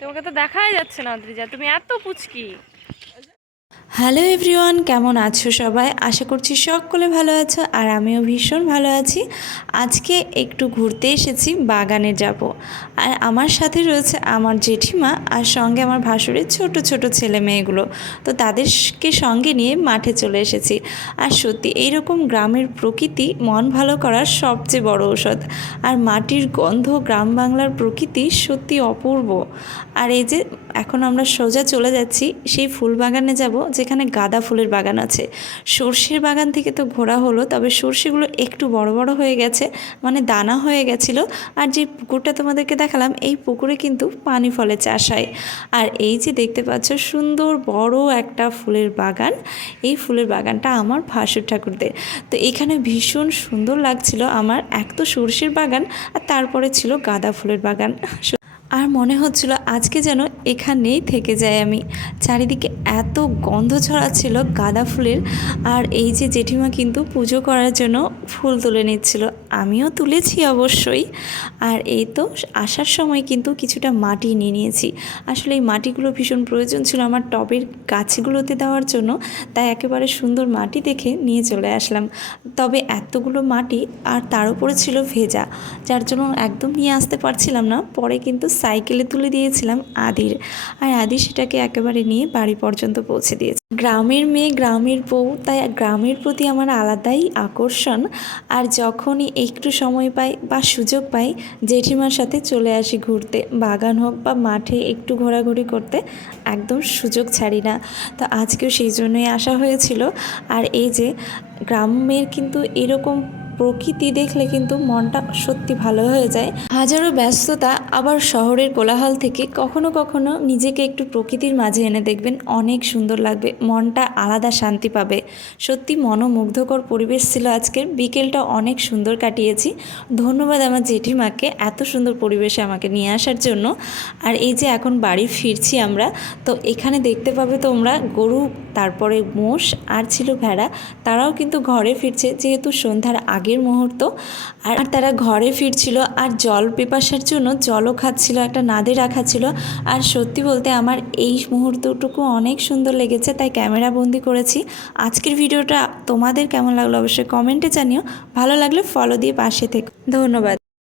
তোমাকে তো দেখাই যাচ্ছে না অদ্রিজা তুমি এত পুচকি। হ্যালো এভরিওয়ান, কেমন আছো সবাই? আশা করছি সকলে ভালো আছো আর আমিও ভীষণ ভালো আছি। আজকে একটু ঘুরতে এসেছি, বাগানে যাব। আর আমার সাথে রয়েছে আমার জেঠিমা আর সঙ্গে আমার ভাসুরের ছোট ছোট ছেলে মেয়েগুলো। তো তাদেরকে সঙ্গে নিয়ে মাঠে চলে এসেছি। আর সত্যি এইরকম গ্রামের প্রকৃতি, মন ভালো করার সবচেয়ে বড় ঔষধ। আর মাটির গন্ধ গ্রাম বাংলার প্রকৃতি সত্যি অপূর্ব। আর এই যে এখন আমরা সোজা চলে যাচ্ছি, সেই ফুল বাগানে যাব যেখানে গাঁদা ফুলের বাগান আছে। সর্ষের বাগান থেকে তো ঘোরা হলো, তবে সর্ষেগুলো একটু বড় বড় হয়ে গেছে মানে দানা হয়ে গেছিল। আর যে পুকুরটা তোমাদেরকে দেখালাম, এই পুকুরে কিন্তু পানি ফলে চাষ হয়। আর এই যে দেখতে পাচ্ছ, সুন্দর বড় একটা ফুলের বাগান। এই ফুলের বাগানটা আমার ভাসুর ঠাকুরদের। তো এখানে ভীষণ সুন্দর লাগছিল আমার, এক তো সর্ষের বাগান আর তারপরে ছিল গাঁদা ফুলের বাগান। আর মনে হচ্ছিল আজকে যেন এখানেই থেকে যাই আমি। চারিদিকে এত গন্ধ ছড়াচ্ছিল গাঁদা ফুলের আর এই যে জেঠিমা কিন্তু পুজো করার জন্য ফুল তুলে নিচ্ছিল। আমিও তুলেছি অবশ্যই। আর এই তো আসার সময় কিন্তু কিছুটা মাটি নিয়ে নিয়েছি। আসলে এই মাটিগুলো ভীষণ প্রয়োজন ছিল আমার টবের গাছগুলোতে দেওয়ার জন্য, তাই একেবারে সুন্দর মাটি দেখে নিয়ে চলে আসলাম। তবে এতগুলো মাটি আর তার উপরে ছিল ভেজা, যার জন্য একদম নিয়ে আসতে পারছিলাম না। পরে কিন্তু সাইকেলে তুলে দিয়েছিলাম আদির। আর আদি সেটাকে একেবারে নিয়ে বাড়ি পর্যন্ত পৌঁছে দিয়েছে। গ্রামের মেয়ে, গ্রামের বউ, তাই গ্রামের প্রতি আমার আলাদাই আকর্ষণ। আর যখনই একটু সময় পাই বা সুযোগ পাই, জেঠিমার সাথে চলে আসি ঘুরতে। বাগান হোক বা মাঠে একটু ঘোরাঘুরি করতে একদম সুযোগ ছাড়ি না। তো আজকেও সেই জন্যই আসা হয়েছিল। আর এই যে, গ্রামের কিন্তু এরকম প্রকৃতি দেখলে কিন্তু মনটা সত্যি ভালো হয়ে যায়। হাজারো ব্যস্ততা আবার শহরের কোলাহল থেকে কখনো কখনো নিজেকে একটু প্রকৃতির মাঝে এনে দেখবেন অনেক সুন্দর লাগবে, মনটা আলাদা শান্তি পাবে। সত্যি মনোমুগ্ধকর পরিবেশ ছিল আজকের, বিকেলটা অনেক সুন্দর কাটিয়েছি। ধন্যবাদ আমার জেঠিমাকে এত সুন্দর পরিবেশে আমাকে নিয়ে আসার জন্য। আর এই যে এখন বাড়ি ফিরছি আমরা, তো এখানে দেখতে পাবে তোমরা গরু, তারপরে মোষ, আর ছিল ভেড়া, তারাও কিন্তু ঘরে ফিরছে, যেহেতু সন্ধ্যার আগের মুহূর্ত। আর তারা ঘরে ফিরছিল আর জল পেপাসার জন্য জলও খাচ্ছিল, একটা নাদে রাখা ছিল। আর সত্যি বলতে আমার এই মুহূর্তটুকু অনেক সুন্দর লেগেছে, তাই ক্যামেরা বন্দি করেছি। আজকের ভিডিওটা তোমাদের কেমন লাগল অবশ্যই কমেন্টে জানিও। ভালো লাগলে ফলো দিয়ে পাশে থেকে। ধন্যবাদ।